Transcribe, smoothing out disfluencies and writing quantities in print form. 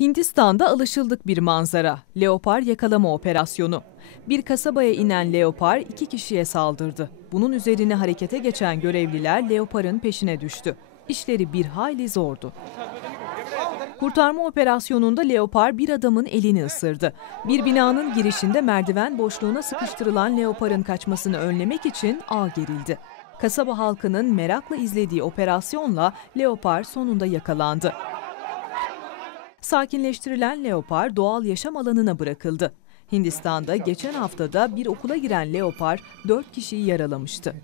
Hindistan'da alışıldık bir manzara. Leopar yakalama operasyonu. Bir kasabaya inen leopar 2 kişiye saldırdı. Bunun üzerine harekete geçen görevliler leoparın peşine düştü. İşleri bir hayli zordu. Kurtarma operasyonunda leopar bir adamın elini ısırdı. Bir binanın girişinde merdiven boşluğuna sıkıştırılan leoparın kaçmasını önlemek için ağ gerildi. Kasaba halkının merakla izlediği operasyonla leopar sonunda yakalandı. Sakinleştirilen leopar doğal yaşam alanına bırakıldı. Hindistan'da geçen haftada bir okula giren leopar 4 kişiyi yaralamıştı.